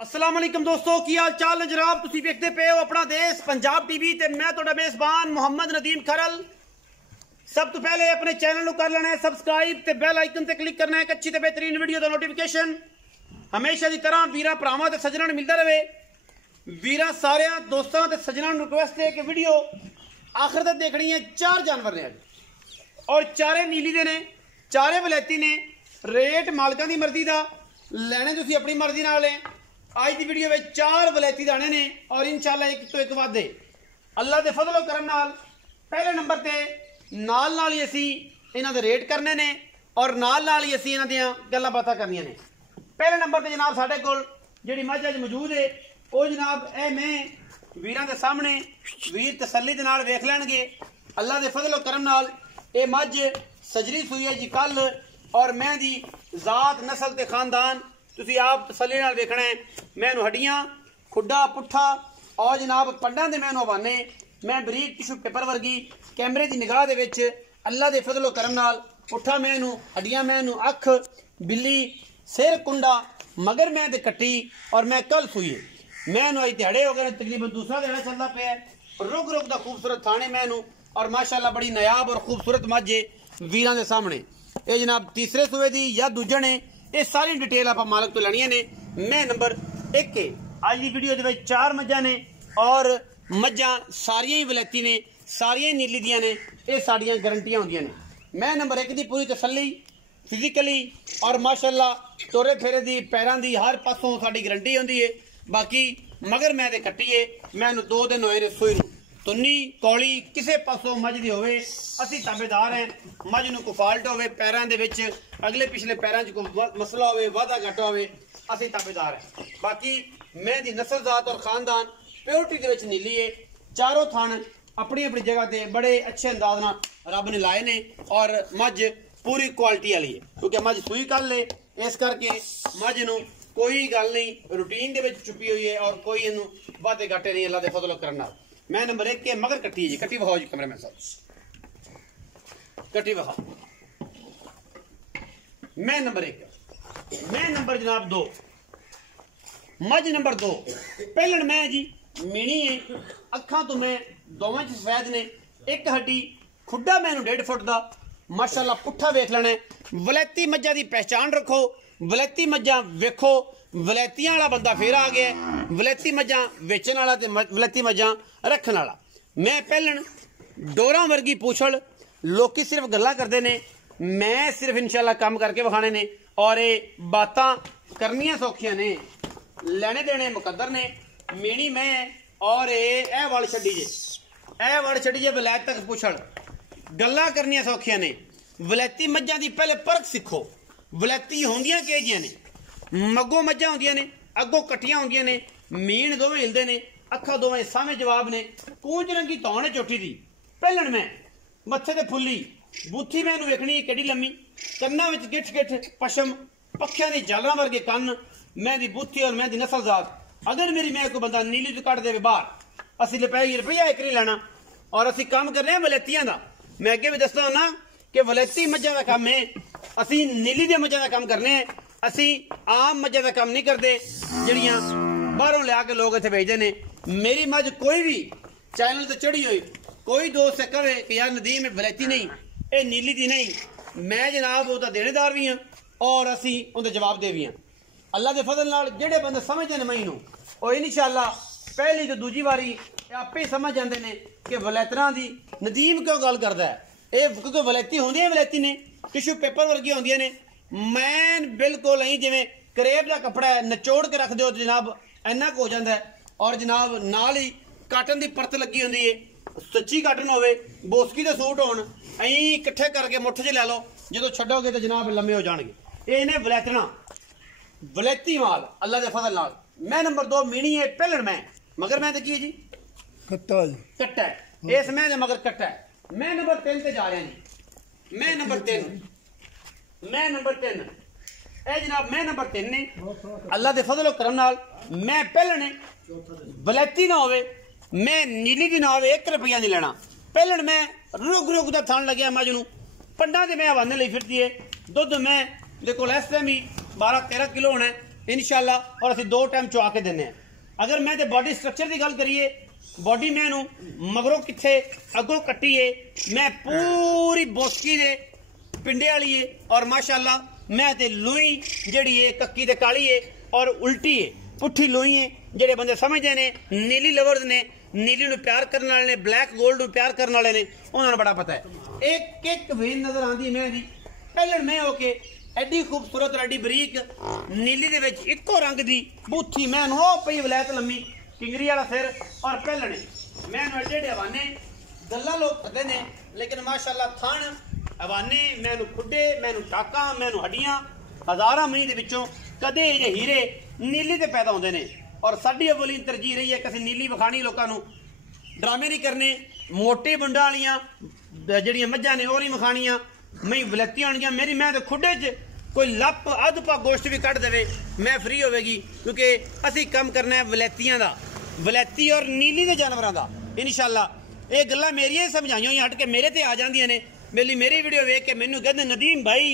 अस्सलाम वालेकुम दोस्तों की हाल चाल है जनाब। तुसी देखते पे हो अपना देश पंजाब टीवी ते मैं तुहाडा मेजबान मोहम्मद नदीम खरल। सब तो पहले अपने चैनल कर लेना है सबसक्राइब ते बेल आइकन ते क्लिक करना है एक अच्छी ते बेहतरीन वीडियो का नोटिफिकेशन हमेशा की तरह वीरा भरावां ते सज्जनां मिलता रहे। वीरा सारे दोस्तों ते सज्जनां रिक्वेस्ट है कि वीडियो आखिर तक देखनी है। चार जानवर ने और चारे नीली दे ने चारे वलैती ने। रेट मालकां दी मर्जी दा लैने तुसी अपनी मर्जी नाल है। आज की वीडियो में चार वलैती दाने ने और इंशाल्लाह एक तो एक वादे अल्लाह के फजलो करम नाल पहले नंबर ते नाल ही असी इन्हां दे रेट करने ने और नाल ही असी इन्हां दियां गल्लां बातां करनियां ने। पहले नंबर ते जनाब साडे कोल जिहड़ी मझ अज मौजूद है वो जनाब ए मैं वीरां दे सामने वीर तसल्ली दे नाल वेख लैणगे। अल्लाह के फजलो करम नाल ए मझ सजरी सूई है जी कल और मैं दी जात नस्ल ते खानदान तुसी आप तसल्ली नाल देखना है। मैं हड्डियां खुड्डा पुट्ठा और जनाब पंडा दे मैं हवाने मैं बरीक टिशू पेपर वर्गी कैमरे की निगाह दे विच अल्लाह के फजलो करम नाल पुट्ठा मैं हड्डियां मैं अख बिल्ली सिर कुंडा मगर मैं ते कट्टी और मैं कल सूई मैं अज दिहाड़े हो गए तकरीबन दूसरा दिहाड़ा चलता पे रुक रुक दा खूबसूरत थाने मैं और माशाअल्लाह बड़ी नायाब और खूबसूरत मझे वीरां दे सामने ये जनाब तीसरे सूए दी या दूजे ने ये सारी डिटेल आप मालक तो लैनियां ने। मैं नंबर एक के आज की वीडियो दे चार मझां ने और मझां सारियां ही वलैती ने सारियां ही नीली दियां ने। ये साड़ियां गारंटियां होंदियां ने। मैं नंबर एक दी पूरी तसल्ली फिजिकली और माशाअल्लाह तोरे फेरे दी पैरां दी हर पासों साडी गारंटी होंदी है। बाकी मगर मैं ते कट्टी है मैं 2 दिन होए रसोई नूं तुन्नी कौली किसी पासों मझ दी होवे असी ताबेदार हैं। मझ नूं कोई फाल्ट होवे पैरां दे विच अगले पिछले पैरां च कोई मसला होवे वाधा घाटा होवे असी ताबेदार हैं। बाकी मैं दी नस्ल जात और खानदान प्योरिटी दे विच नीली है। चारों थान अपनी अपनी जगह ते बड़े अच्छे अंदाज नाल रब ने लाए ने और मझ पूरी क्वालिटी वाली है क्योंकि मझ सूई कल है इस करके मझ नूं कोई गल नहीं रूटीन दे विच छुपी हुई है और कोई इनू वाधे घाटे नहीं अल्लाह दे फजल करम नाल। मैं नंबर एक के मगर कट्टी है जी कट्टी बखाओ जी कमरे में सब कट्टी बखाओ। मैं नंबर एक मैं नंबर जनाब 2 मझ नंबर 2 पहलन मैं जी मीणी है अखा तो मैं दोवां च सफेद ने एक हड्डी खुड्डा मैं 1.5 फुट का माशाअल्लाह पुट्ठा वेख लेना है। वलैती मझां की पहचान रखो वलैती मझां वेखो वलैतियां वाला बंदा फिर आ गया वलैती मझां वेचण वाला ते वलैती मझां रखण वाला। मैं पहलन डोरां वर्गी पूछल लोकी सिर्फ गल्लां करदे ने मैं सिर्फ इंशाल्लाह काम करके विखाने ने और ये बातां करनियां सौखियां ने लेने देने मुकद्दर ने। मीणी मैं और ए वल छड्डी जे वलैत तक पूछल गल्लां करनियां सौखियां ने। वलैती मझां दी पहले परख सीखो वलैती होंदियां किह जिहियां ने। मग्गों मझां होंदियां ने अगों कट्टियां होंदियां ने मीण दोवें हिलदे ने अखा दोवें सामे जवाब ने कूंज रंगी धौण चोटी दी। पहलन मैं मत्थे ते फुल्ली बूथी मैं वेखनी केडी लम्मी कन्नां विच गिठ गिठ पशम पक्खियां दी जालां वर्गे कन्न मैं दी बूथी और मैं दी नस्ल जात। अगर मेरी मैं कोई बंदा नीली तो कट देवे बाहर असी रुपया एक नहीं लेना और असी काम कर रहे हैं वलैतियां दा। मैं अगे भी दसदा ना कि वलैती मझां दा काम है असी नीली दे मझां दा काम करने असी आम मझां दा काम नहीं करते जिहड़ियां बाहरों लिया के लोग इत्थे भेजदे ने। मेरी मझ कोई भी चैनल ते चढ़ी हुई कोई दोस्त कहे कि यार नदीम ये वलैती नहीं ये नीली दी नहीं मैं जनाब उसका देनेदार भी हाँ और असी उनके जवाब दे भी हाँ। अल्लाह के फजल नाल जिहड़े बंदे समझते हैं मैनू वो इंशाअल्लाह पहली तो दूजी बारी आपे ही समझ जाते हैं कि वलैतरां दी नदीम क्यों गल करता है। ये क्योंकि वलैती होंदी है वलैती ने टिशू पेपर वर्गी होंदियां ने। मैं बिल्कुल नहीं जिवें करेब का कपड़ा है नचोड़ के रख दो तो जनाब इन्ना हो जाता है और जनाब नाल ही काटन की परत लगी होंदी है सच्ची काटन होवे बोसकी के सूट होण अं इकट्ठे करके मुठ च लै लो जो छड्डोगे तो जनाब लम्बे हो जाएंगे। ये इन्हें वलैतना वलैती माल अल्लाह के फजल नाल। मैं नंबर 2 मीणी है पहलन मैं मगर मैं देखिए जी कट्टा है इस मैं मगर कट्टा है। मैं नंबर 3 ते जा रहा जी मैं नंबर 3 ए जनाब मैं नंबर 3 ने अल्लाह के फजल करम नाल मैं पहलन वलैती ना होवे मैं नीली दी ना होवे 1 रुपया नहीं लेना। पहलन मैं रुक रुक दा थान लग्या मझ नूं पंडा ते मैं हवाने लई फिरदी है दुध मैं दे कोल इस टाइम ही 12-13 किलो होना है ਇਨਸ਼ਾਅੱਲਾ ਔਰ ਅਸੀਂ 2 ਟਾਈਮ ਚਵਾ ਕੇ ਦਿੰਨੇ ਆ। ਅਗਰ ਮੈਂ ਤੇ ਬਾਡੀ ਸਟਰਕਚਰ ਦੀ ਗੱਲ ਕਰੀਏ, ਬਾਡੀ ਮੈਂ ਇਹਨੂੰ ਮਗਰੋਂ ਕਿੱਥੇ ਅੱਗੋਂ ਕੱਟੀ ਏ, ਮੈਂ ਪੂਰੀ ਬੋਸਕੀ ਦੇ ਪਿੰਡੇ ਵਾਲੀ ਏ ਔਰ ਮਾਸ਼ਾਅੱਲਾ मैं ते लुई जड़ी है कक्की ते काली है और उल्टी है पुठी लुई है। जेडे बंदे समझते ने नीली लवर्स ने, नीली नूं प्यार करने वाले ने, ब्लैक गोल्ड नूं प्यार करने वाले ने, उन्होंने बड़ा पता है। एक एक वेन नजर आती मैं दी पहले मैं होके एडी खूबसूरत और एडी बरीक नीली दे विच इक्को रंग दी बूथी मैं ओ पई वलैत लम्मी किंगरी वाला सिर और पहलने मैं एडे एडे हवाने गल्लां लोग करदे ने, लेकिन माशाअल्लाह थान हवाने मैनू खुडे मैनू टाका मैनू हड्डियां हज़ारां महीने दे विचों कदे जे हीरे नीली ते पैदा होंदे ने। और साडी अवलीन तरजीह रही है कि असीं नीली विखाणी लोकां नूं, ड्रामे नहीं करने, मोटे बुंडां वालियां जड़ियां मज्जां ने ओह नहीं विखाणियां, मई वलैतियां होणगियां। मेरी मैं ते खुडे च कोई लप अध पा गोश्त भी कट देवे मैं फ्री होवेगी, क्योंकि असीं कम करना है वलैतियां दा, वलैती और नीली दे जानवरां दा। इंशाअल्लाह ये गल्लां मेरियां ही समझाइयां होईयां हट के मेरे ते आ जांदियां ने। मेरी वीडियो देख के मैनू कहते नदीम भाई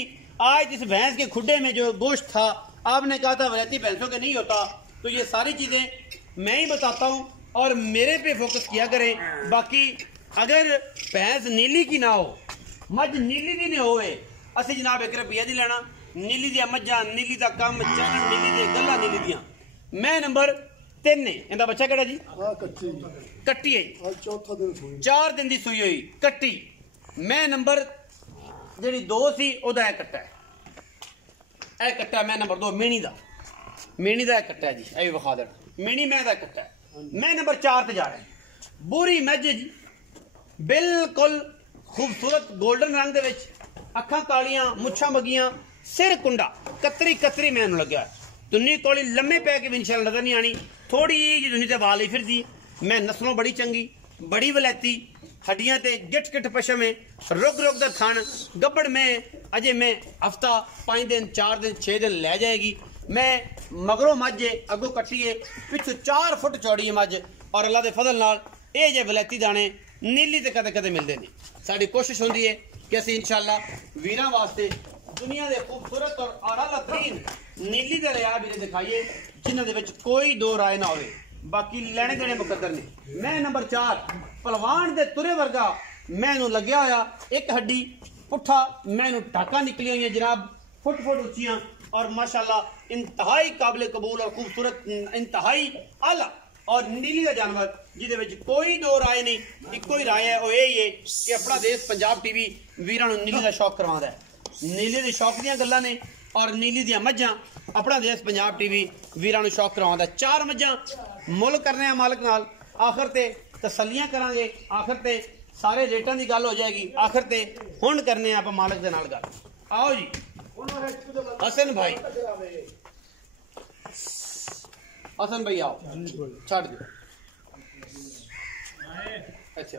आज इस भैंस के खुडे में जो गोश्त था आपने कहा था वलैती भैंसों के नहीं होता। तो ये सारी चीज़ें मैं ही बताता हूँ और मेरे पे फोकस किया करें। बाकी अगर भैंस नीली की ना हो, मझ नीली की नहीं होवे, असी जनाब 1 रुपया नहीं लेना। नीली दिया मज्झां, नीली का कम चरण, नीली दे गल्लां नीली दियां। मैं नंबर 3 ने इंदा बच्चा केड़ा जी? कट्टी है, चौथा दिन 4 दिन की सुई हुई कट्टी। मैं नंबर जी 2 सी ओदा कट्टा है, कट्टा मैं नंबर 2 मीणी दा कट्टा है जी, ये विखा दे मीणी मैं दा कट्टा है। मैं नंबर 4 ते जा रहा है। बुरी मझ जी बिल्कुल खूबसूरत गोल्डन रंग दे विच, अखां कालियां, मुछां बगियां, सिर कुंडा, कतरी कतरी मैनू लग्या, तुन्नी तोली लम्मे पै के भी इंशाअल्लाह नजर नहीं आनी, थोड़ी जी तुन्नी ते वाल ही फिरदी। मैं नस्लों बड़ी चंगी, बड़ी वलैती, हड्डियां ते गिट गिट पशम है, रुग रुग दा थान, गब्बड़ में अजे मैं हफ्ता 5 दिन 4 दिन 6 दिन लै जाएगी। मैं मगरों मझ अगों कट्टीए पिछों 4 फुट चौड़ी है मझ, और अल्लाह के फजल नाल ये जे वलैती दाने नीली ते कदे कदे मिलते नहीं। साडी कोशिश होंदी है कि असीं इंशाअल्लाह वीरां वास्ते दुनिया के खूबसूरत और आला तरीन नीली दे रिया वीरे दिखाइए जिन्हां दे विच कोई दो राय ना होवे, बाकी लेने देने मुकद्दर ने। मैं नंबर 4 पहलवान दे तुरे वर्गा मैनू लग्या होया, एक हड्डी पुट्ठा मैनू टाका निकली हुई जनाब फुट फुट उच्चियां, और माशाअल्लाह इंतहाई काबिल कबूल और खूबसूरत, इंतहाई आला और नीली का जानवर जिहदे विच कोई दो राय नहीं, इक्को ही राय है, वो यही है कि अपना देश पंजाब टीवी वीरां नूं नीली का शौक करवांदा है। नीली दे शौक दीयां गल्लां ने और नीली दियां मझां अपना देश पंजाब टीवी वीरां नूं शौक करवांदा। 4 मझां मुल करने मालिक नाल, आखिर ते तसल्लियां करांगे, आखिर ते सारे रेटां दी गल हो जाएगी, आखिर ते हुण करने आप मालिक दे नाल गल। आओ जी हसन भाई, हसन भाई आओ, छड़ दो अच्छा।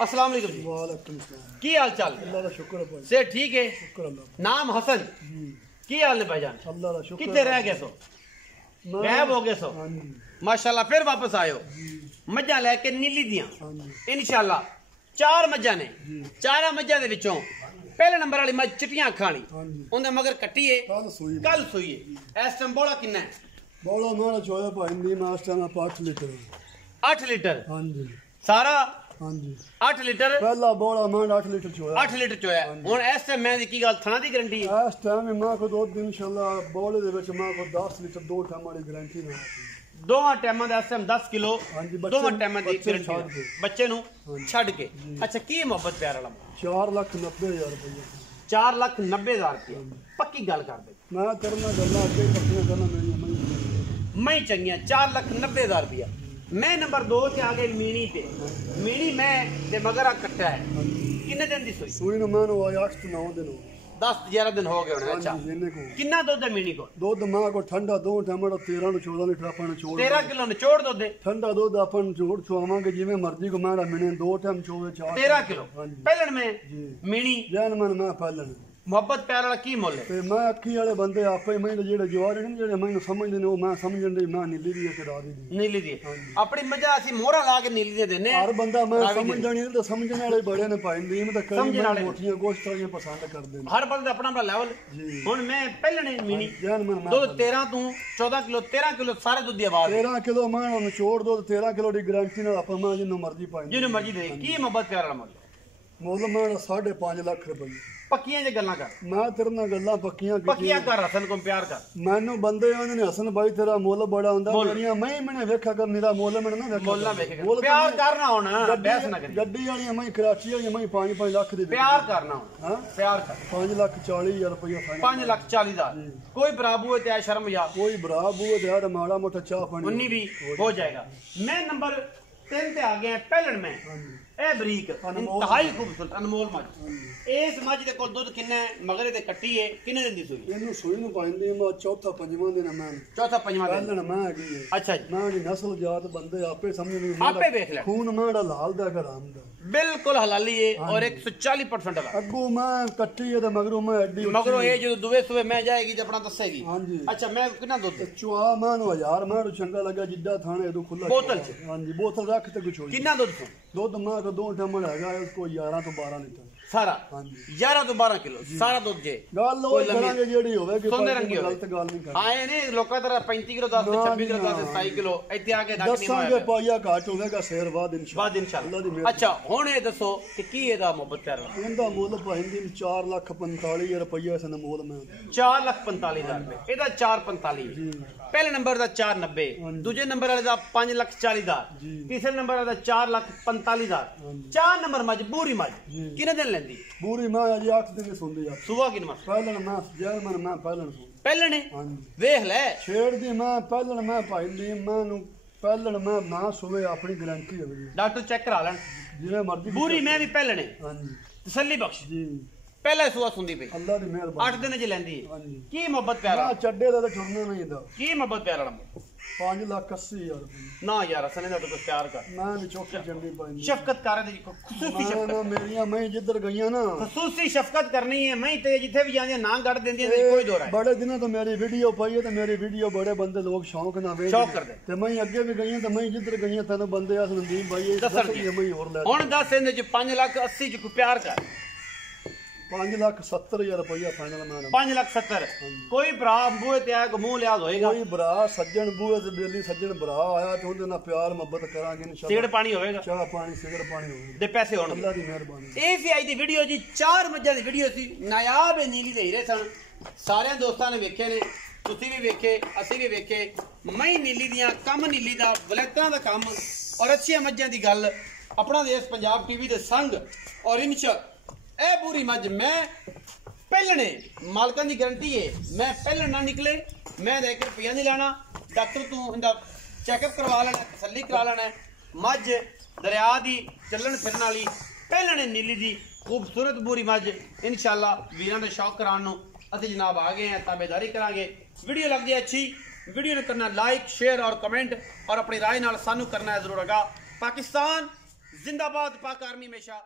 अस्सलाम वालेकुम जी। वालेकुम सलाम। की हाल चाल? अल्लाह दा शुक्र है भाई। से ठीक है? शुक्र अल्लाह। नाम हसन जी। की हाल ने भाईजान? अल्लाह दा शुक्र। कितने रह गए सो? गायब हो गए सो? माशाल्लाह फिर वापस आयो। मझां लेके नीली दियां इंशाअल्लाह 4 मझां ने, 4 मझां दे विचों पहले नंबर वाली मझ चिट्टियां अखां वाली उन्हें मगर कट्टी है, कल सूई है। इस टाइम बोला कितना है? बोला मारा चोया भाई नी मैं इस टाइम 8 लीटर। 8 लीटर? हां जी। सारा? हां जी। 8 लीटर पहला बोला मैं 8 लीटर चोया। 8 लीटर चोया। हुन इस टाइम मैं की गल थना दी गारंटी है? इस टाइम मैं को 2 दिन इंशाअल्लाह बोले दे विच मैं को 10 लीटर 2 टाइम वाली गारंटी ना। 2 टाइम दा इस टाइम 10 किलो 2 टाइम दी गारंटी बच्चे नु छड़ के। अच्छा की मोहब्बत प्यार वाला? 4,90,000 रुपया। 4,90,000 रुपया पक्की गल कर दे। मैं करना गल्ला अगे पक्की करना मेरी मैं चंगियां 4,90,000 रुपया। मैं नंबर 2 से आगे मीणी पे, मीणी मैं दे मगरा कट्टा है। कितने दिन दी सुई? सुई न मैं 8 से 9 दिन हो 10-11 दिन हो गए होने। अच्छा कितना दूध है मीणी को? दूध मां को ठंडा 2 टमाटर 13 ਨੂੰ 14 लीटर अपन छोड़ 13 किलो निचोड़ दूध ठंडा दूध अपन छोड़ छुआवांगे जिवें मर्जी को मेरा मीणे 2 टाइम चोवे 4 13 किलो पहलन में मीणी जान मन मैं पहलन ਮੁਹੱਬਤ ਪਿਆਰ ਵਾਲਾ ਕੀ ਮੁੱਲ ਹੈ? ਤੇ ਮੈਂ ਅੱਖੀ ਵਾਲੇ ਬੰਦੇ ਆਪੇ ਮੈਨੂੰ ਜਿਹੜੇ ਜਵਾਰ ਨੇ ਜਿਹੜੇ ਮੈਨੂੰ ਸਮਝਦੇ ਨੇ ਉਹ ਮੈਂ ਸਮਝਣ ਦੀ ਮੈਂ ਨੀਲੀ ਦੀ ਤੇ ਰਾਦੀ ਦੀ ਨੀਲੀ ਦੀ ਆਪਣੀ ਮੱਝਾਂ ਅਸੀਂ ਮੋਹਰਾਂ ਲਾ ਕੇ ਨੀਲੀ ਦੇ ਦਿੰਨੇ ਹਰ ਬੰਦਾ ਮੈਂ ਸਮਝਣ ਨਹੀਂ ਤੇ ਸਮਝਣ ਵਾਲੇ ਬੜੇ ਨੇ ਪਾਈ ਨੀਮ ਤਾਂ ਕਈ ਮੋਟੀਆਂ ਗੋਸ਼ਤਾਂ ਦੀਆਂ ਪਸੰਦ ਕਰਦੇ ਨੇ ਹਰ ਬੰਦੇ ਆਪਣਾ ਆਪਣਾ ਲੈਵਲ। ਹੁਣ ਮੈਂ ਪਹਿਲਣੇ ਮੀਨੀ ਜਾਨ ਮੈਂ ਦੁੱਧ 13 ਤੋਂ 14 ਕਿਲੋ 13 ਕਿਲੋ ਸਾਰੇ ਦੁੱਧ ਦੀ ਆਵਾਜ਼ 13 ਕਿਲੋ ਮੈਂ ਉਹਨੂੰ ਛੋੜ ਦੋ 13 ਕਿਲੋ ਦੀ ਗਾਰੰਟੀ ਨਾਲ ਆਪਾਂ ਮੈਂ ਜਿੰਨੂੰ ਮਰਜ਼ੀ ਪਾਈ ਜਿਹਨੂੰ ਮਰਜ਼ੀ ਦੇ। ਕੀ ਮੁਹੱਬਤ ਪਿਆਰ ਵਾਲਾ ਮੁੱਲ? ਮੁੱਲ ਮੈਂ 5.5 ਲੱਖ ਰੁਪਏ। ਪੱਕੀਆਂ ਜੇ ਗੱਲਾਂ ਕਰ, ਮੈਂ ਤੇਰੇ ਨਾਲ ਗੱਲਾਂ ਪੱਕੀਆਂ ਕਰ ਹਸਨ ਕੋ ਪਿਆਰ ਕਰ। ਮੈਨੂੰ ਬੰਦੇ ਆਉਂਦੇ ਨੇ ਹਸਨ ਬਾਈ ਤੇਰਾ ਮੁੱਲ ਬੜਾ ਹੁੰਦਾ ਮੇਰੀਆਂ ਮੈਨੇ ਵੇਖਿਆ ਕਰ ਮੇਰਾ ਮੁੱਲ ਮੈਨੂੰ ਨਾ ਮੁੱਲ ਨਾ ਵੇਖੇਗਾ। ਪਿਆਰ ਕਰਨਾ ਹੁਣ ਬਹਿਸ ਨਾ ਕਰੀ। ਗੱਡੀ ਵਾਲੀਆਂ ਮੈਂ ਕਰਾਚੀ ਵਾਲੀਆਂ ਮੈਂ 5 ਲੱਖ ਦੀ ਪਿਆਰ ਕਰਨਾ ਹੁਣ। ਹਾਂ ਪਿਆਰ ਕਰ 5,40,000 ਰੁਪਏ 5,40,000 ਕੋਈ ਬਰਾਬੂ ਤੇ ਆ ਸ਼ਰਮ ਯਾਰ ਕੋਈ ਬਰਾਬੂ ਤੇ ਆ ਮਾੜਾ ਮੋਟਾ ਚਾਹ ਪਾਣੀ 19 ਵੀ ਹੋ ਜਾਏਗਾ। मैं नंबर 3 ਤੇ ਆ ਗਿਆ ਪਹਿਲਣ ਮੈਂ। ਇਹ ਬਰੀਕ ਇੰਤਹਾਈ ਖੂਬਸੂਰਤ ਅਨਮੋਲ ਮੱਝ। ਇਸ ਮੱਝ ਦੇ ਕੋਲ ਦੁੱਧ ਕਿੰਨਾ ਹੈ? ਮਗਰੇ ਤੇ ਕੱਟੀ ਹੈ ਕਿੰਨੇ ਦਿਨ ਦੀ ਸੂਈ? ਇਹਨੂੰ ਸੂਈ ਨੂੰ ਪਾਉਂਦੇ ਮੈਂ ਚੌਥਾ ਪੰਜਵਾਂ ਦਿਨ ਮੈਂ ਚੌਥਾ ਪੰਜਵਾਂ ਦਿਨ ਪਹਿਲਣ ਮੈਂ ਹੈਗੀ ਹੈ। ਅੱਛਾ ਜੀ। ਮੈਂ ਦੀ ਨਸਲ ਜਾਤ ਬੰਦੇ ਆਪੇ ਸਮਝਣੀ ਆਪੇ ਵੇਖ ਲੈ ਖੂਨ ਮਾੜਾ ਲਾਲ ਦਾ ਹਰਾਮ ਦਾ ਬਿਲਕੁਲ ਹਲਾਲੀ ਹੈ ਔਰ 140% ਦਾ। ਅੱਗੋਂ ਮੈਂ ਕੱਟੀ ਹੈ ਤੇ ਮਗਰੋਂ ਮੈਂ ਐਡੀ ਮਗਰੋਂ ਇਹ ਜਦੋਂ ਦੁਵੇ ਸੁਵੇ ਮੈਂ ਜਾਏਗੀ ਤੇ ਆਪਣਾ ਦੱਸੇਗੀ। ਹਾਂਜੀ। ਅੱਛਾ ਮੈਂ ਕਿੰਨਾ ਦੁੱਧ? ਚੁਆ ਮੈਂ ਨੂੰ 1000 ਮੈਂ ਨੂੰ ਚੰਗਾ ਲੱਗਾ ਜਿੱਡਾ ਥਾਣੇ ਇਹਦੋਂ ਖੁੱਲਾ ਬੋਤਲ ਚ। ਹਾਂਜੀ ਬੋਤਲ ਰੱਖ ਤੇ ਕੁਛ ਹੋਈ ਕਿੰਨਾ ਦੁੱਧ ਤੋਂ? ਦੁੱਧ ਮੈਂ ਕੋ 2 ਟਮਣ ਹੈਗਾ ਕੋਈ 11 ਤੋਂ 12 ਲੀਟਰ ਸਾਰਾ। ਹਾਂਜੀ 11 ਤੋਂ 12 ਕਿਲੋ ਸਾਰਾ ਦੁੱਧ ਜੇ। ਗੱਲ ਉਹ ਕਰਾਂਗੇ ਜਿਹੜੀ ਹੋਵੇਗੀ ਸੋਨੇ ਰੰਗੀ ਹੋਵੇ। ਗਲਤ ਗੱਲ ਨਹੀਂ ਕਰਨੀ। ਹਾਂ ਇਹ ਨਹੀਂ ਲੋਕਾਂ ਤਰ੍ਹਾਂ 35 ਕਿਲੋ 10 26 ਕਿਲੋ 10 27 ਕਿਲੋ ਇੱਥੇ ਆ ਕੇ ਡੱਕ ਨਹੀਂ ਮਾਰਿਆ। ਦੱਸਾਂਗੇ ਪਾਈਆ ਘਾਟ ਹੋਵੇਗਾ ਸ਼ੇਰ ਬਾਅਦ ਬਾਅਦ ਇਨਸ਼ਾਅੱਲਾ। ਅੱਛਾ ਹੁਣ ਇਹ ਦੱਸੋ ਕਿ ਕੀ ਇਹਦਾ ਮੁਹੱਬਤ ਪਿਆਰ ਵਾਲਾ? ਇਹਦਾ ਮੁੱਲ ਭਾਈਂਦੀ 4,45,000 ਰੁਪਈਆ ਇਸ ਨੇ ਮੁੱਲ ਮੈਂ 4,45,000 ਰੁਪਏ। ਇਹਦਾ 4,45 ਪਹਿਲੇ ਨੰਬਰ ਦਾ 4,90 ਦੂਜੇ ਨੰਬਰ ਵਾਲੇ ਦਾ 5,40,000 ਤੀਸਰੇ ਨੰਬਰ ਵਾਲੇ ਦਾ 4,45,000 ਚਾਰ ਨੰਬਰ ਮੱਝ ਬੂਰੀ ਮੱਝ ਕਿੰਨੇ ਦਿਨ ਲੈਂਦੀ? ਬੂਰੀ ਮੈਂ ਅਜੇ 8 ਦਿਨ ਸੁਣਦੀ ਆ ਸੁਬਾ ਕਿਨ ਮਸ ਪਹਿਲਣ ਮੈਂ ਜੈਲਮਨ ਮੈਂ ਪਹਿਲਣ ਸੁਣ ਪਹਿਲਣੇ ਹਾਂਜੀ ਵੇਖ ਲੈ ਛੇੜਦੀ ਮੈਂ ਪਹਿਲਣ ਮੈਂ ਭਾਈਂਦੀ ਮੈਂ ਨੂੰ ਪਹਿਲਣ ਮੈਂ ਨਾ ਸੁਵੇ ਆਪਣੀ ਗਾਰੰਟੀ ਹੋਵੇ ਡਾਕਟਰ ਚੈੱਕ ਕਰਾ ਲੈਣ ਜਿਵੇਂ ਮਰਜ਼ੀ ਬੂਰੀ ਮੈਂ ਵੀ ਪਹਿਲਣੇ ਹਾਂਜੀ ਤਸੱਲੀ ਬਖਸ਼ ਜੀ ਪਹਿਲਾ ਸੁਆ ਸੁਣਦੀ ਪਈ ਅੱਲਾ ਦੀ ਮਿਹਰਬਾਨੀ 8 ਦਿਨ ਚ ਲੈਂਦੀ ਹੈ। ਹਾਂਜੀ ਕੀ ਮੁਹੱਬਤ ਪਿਆਰ ਵਾਲਾ? ਚੱਡੇ ਦਾ ਤਾਂ ਛੁੱਟਣਾ ਨਹੀਂ ਇਹਦਾ ਕੀ ਮੁਹੱਬਤ ਪਿਆਰ ਵਾਲਾ? 5,80,000 ਰੁਪਏ ਨਾ ਯਾਰ ਅਸਲ ਇਹਦਾ ਤਾਂ ਪਿਆਰ ਕਰ ਮੈਂ ਵੀ ਚੌਕੀ ਚੰਗੀ ਪਾਈ ਸ਼ਫਕਤ ਕਰ ਦੀ ਖਸੂਸੀ ਸ਼ਫਕਤ ਮੇਰੀਆਂ ਮੈਂ ਜਿੱਧਰ ਗਈਆਂ ਨਾ ਖਸੂਸੀ ਸ਼ਫਕਤ ਕਰਨੀ ਹੈ। ਮੈਂ ਤੇ ਜਿੱਥੇ ਵੀ ਜਾਂਦੀਆਂ ਨਾ ਕੱਢ ਦਿੰਦੀਆਂ ਕੋਈ ਦੋਰਾ ਹੈ। ਬੜੇ ਦਿਨਾਂ ਤੋਂ ਮੇਰੀ ਵੀਡੀਓ ਪਾਈ ਹੈ ਤੇ ਮੇਰੀ ਵੀਡੀਓ ਬੜੇ ਬੰਦੇ ਲੋਕ ਸ਼ੌਂਕ ਨਾਲ ਵੇਖਦੇ ਸ਼ੌਕ ਕਰਦੇ ਤੇ ਮੈਂ ਅੱਗੇ ਵੀ ਗਈਆਂ ਤੇ ਮੈਂ ਜਿੱਧਰ ਗਈਆਂ ਤੈਨੂੰ ਬੰਦੇ ਆ ਸੰਦੀਪ ਭਾਈ ਦੱਸਣਗੇ ਮੈਂ ਹੋਰ ਲੈ ਹੁਣ ਦੱਸ ਇਹਦੇ ਚ 5,80,000 ਚ ਕੋਈ ਪਿਆਰ ਕਰ। 5,70,000 ਰੁਪਇਆ ਫਾਈਨਲ ਮੈਂ 5,70,000 ਕੋਈ ਭਰਾ ਬੂਹੇ ਤੇ ਆ ਕੇ ਮੂੰਹ ਲਿਆ ਹੋਏਗਾ। ਕੋਈ ਭਰਾ ਸੱਜਣ ਬੂਹੇ ਤੇ ਬੇਲੀ ਸੱਜਣ ਭਰਾ ਆਇਆ ਤੇ ਉਹਦੇ ਨਾਲ ਪਿਆਰ ਮੁਹੱਬਤ ਕਰਾਂਗੇ ਇਨਸ਼ਾਅੱਲਾ। ਸਿਗੜ ਪਾਣੀ ਹੋਵੇਗਾ ਚਾਹ ਪਾਣੀ ਸਿਗੜ ਪਾਣੀ ਹੋਵੇਗਾ ਦੇ ਪੈਸੇ ਹੋਣਗੇ। ਅੱਲਾ ਦੀ ਮਿਹਰਬਾਨੀ। ਇਹ ਸੀ ਅੱਜ ਦੀ ਵੀਡੀਓ ਜੀ। 4 ਮੱਝਾਂ ਦੀ ਵੀਡੀਓ ਸੀ। ਨਾਇਆਬ ਨੀਲੀ ਦੇ ਹੀਰੇ ਸਨ। ਸਾਰਿਆਂ ਦੋਸਤਾਂ ਨੇ ਵੇਖੇ ਨੇ ਤੁਸੀਂ ਵੀ ਵੇਖੇ ਅਸੀਂ ਵੀ ਵੇਖੇ। ਮੈਂ ਨੀਲੀ ਦੀਆਂ ਕੰਮ ਨੀਲੀ ਦਾ ਵਲੈਤਾਂ ਦਾ ਕੰਮ ਔਰ ਅੱਛੀਆਂ ਮੱਝਾਂ ਦੀ ਗੱਲ ਆਪਣਾ ਦੇਸ਼ ਪੰਜਾਬ ਟੀਵੀ ਦੇ ਸੰਗ ਔਰ ਇਨਸ਼ਾ ਇਹ ਪੂਰੀ ਮੱਝ ਮੈਂ ਪਹਿਲਣੇ ਮਾਲਕਾਂ ਦੀ ਗਾਰੰਟੀ ਹੈ। ਮੈਂ ਪਹਿਲਣ ਨਾ ਨਿਕਲੇ ਮੈਂ ਦੇ ਕੇ ਰੁਪਈਆ ਨਹੀਂ ਲੈਣਾ। ਡਾਕਟਰ ਤੂੰ ਇਹਦਾ ਚੈੱਕਅਪ ਕਰਵਾ ਲੈਣਾ ਤਸੱਲੀ ਕਰਾ ਲੈਣਾ। ਮੱਝ ਦਰਿਆ ਦੀ ਚੱਲਣ ਫਿਰਨ ਵਾਲੀ ਪਹਿਲਣੇ ਨੀਲੀ ਦੀ ਖੂਬਸੂਰਤ ਪੂਰੀ ਮੱਝ ਇਨਸ਼ਾਅੱਲਾ ਵੀਰਾਂ ਦੇ ਸ਼ੌਕ ਕਰਾਉਣ ਨੂੰ ਅਸੀਂ ਜਨਾਬ ਆ ਗਏ हैं। ताबेदारी करांगे। वीडियो लग जाए अच्छी वीडियो ने करना लाइक शेयर और कमेंट और अपनी राय नाल सानू करना है जरूर। पाकिस्तान जिंदाबाद पाक आर्मी हमेशा।